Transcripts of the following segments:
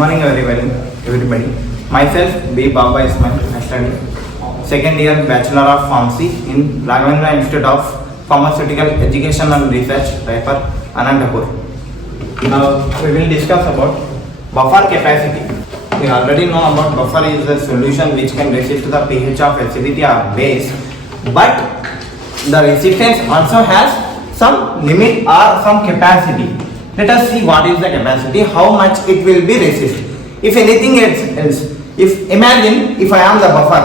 morning everybody. Myself B. Baba Ismail. I study second year Bachelor of Pharmacy in Raghavendra Institute of Pharmaceutical Education and Research, Raipur, Anantapur. Now we will discuss about buffer capacity. We already know about buffer is a solution which can resist the pH of acidity or base, but the resistance also has some limit or some capacity. Let us see what is the capacity, how much it will be resist. If anything else, imagine if I am the buffer,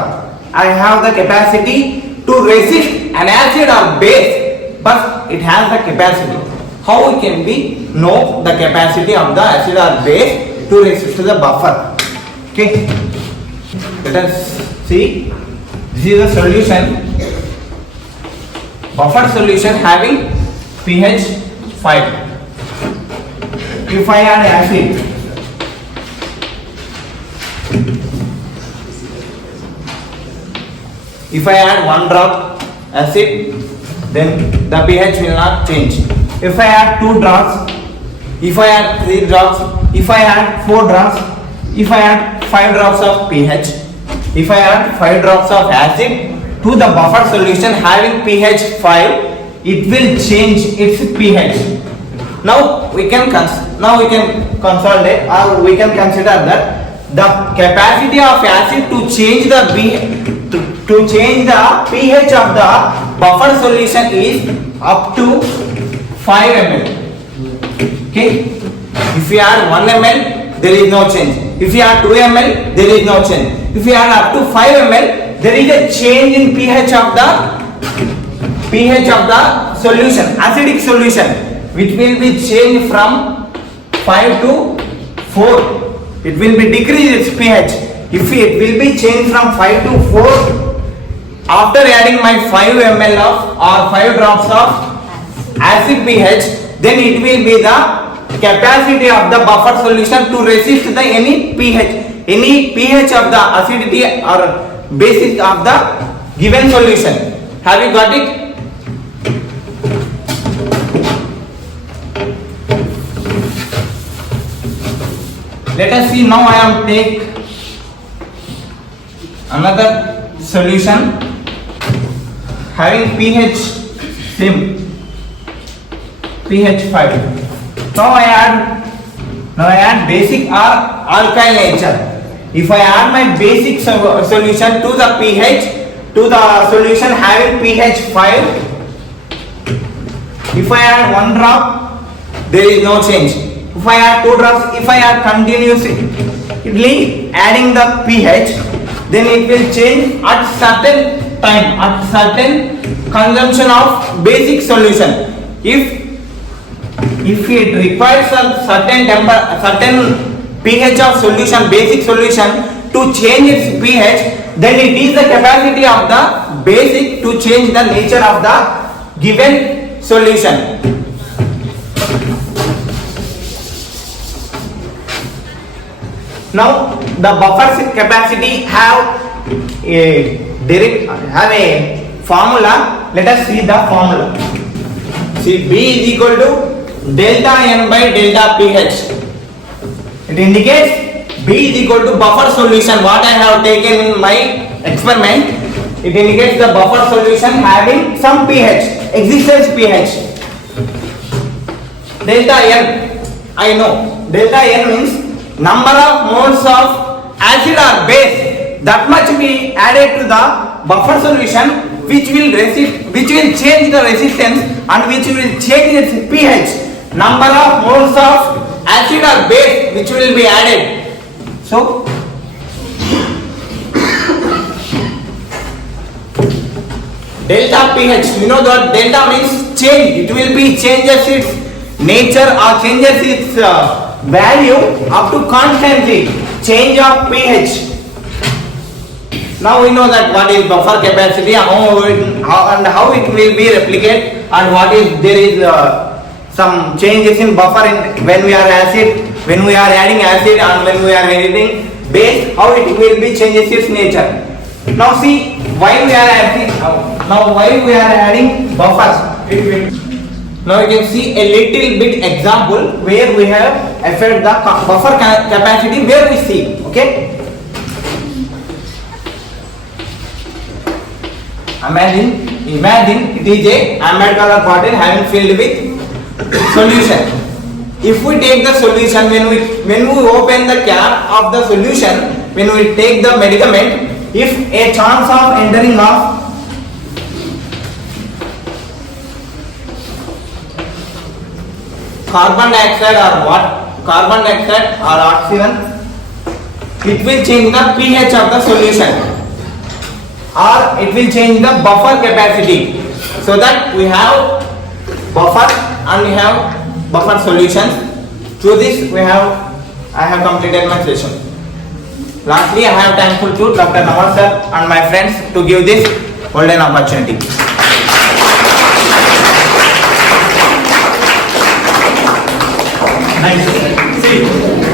I have the capacity to resist an acid or base, but it has the capacity. How we can be know the capacity of the acid or base to resist the buffer? Okay, let us see. This is a solution, buffer solution having pH 5. If I add acid, if I add 1 drop acid, then the pH will not change. If I add 2 drops, if I add 3 drops, if I add 4 drops, if I add 5 drops of pH, if I add 5 drops of acid to the buffer solution having pH 5, it will change its pH. Now we can consolidate, or we can consider that the capacity of acid to change the pH of the buffer solution is up to 5 ml. Okay, if we add 1 ml, there is no change. If we add 2 ml, there is no change. If we add up to 5 ml, there is a change in pH of the solution, acidic solution, which will be changed from 5 to 4. It will be decreased its pH. If it will be changed from 5 to 4, after adding my 5 ml of or 5 drops of acid pH, then it will be the capacity of the buffer solution to resist the any pH of the acidity or basis of the given solution. Have you got it? Let us see. Now I am take another solution having pH same, pH 5. Now I add basic or alkyl nature. If I add my basic solution to the pH, to the solution having pH 5, if I add 1 drop, there is no change. If I add 2 drops, if I add continuously adding the pH, then it will change at certain time, at certain consumption of basic solution. If it requires a certain pH of solution, basic solution, to change its pH, then it is the capacity of the basic to change the nature of the given solution. Now the buffer capacity have a formula. Let us see the formula. See, B is equal to delta N by delta pH. It indicates B is equal to buffer solution. What I have taken in my experiment, it indicates the buffer solution having some pH, existence pH. Delta N, I know. Delta N means number of moles of acid or base, that much be added to the buffer solution, which will change the resistance and which will change its pH. Number of moles of acid or base which will be added. So delta pH, you know that delta means change. It will be changes its nature or changes its value up to constantly change of pH. Now we know that what is buffer capacity, how it will be replicated, and what is there is some changes in buffer when we are adding acid and when we are adding base, how it will be changes its nature. Now see why we are adding buffers. Now you can see a little bit example where we have affected the buffer capacity where we see. Okay. Imagine it is a ambient color bottle having filled with solution. If we take the solution, when we open the cap of the solution, when we take the medicament, if a chance of entering of carbon dioxide or what? Carbon dioxide or oxygen, it will change the pH of the solution, or it will change the buffer capacity, so that we have buffer and we have buffer solutions. Through this I have completed my session. Lastly, I am thankful to Dr. Nawaz sir and my friends to give this golden opportunity. Nice. See.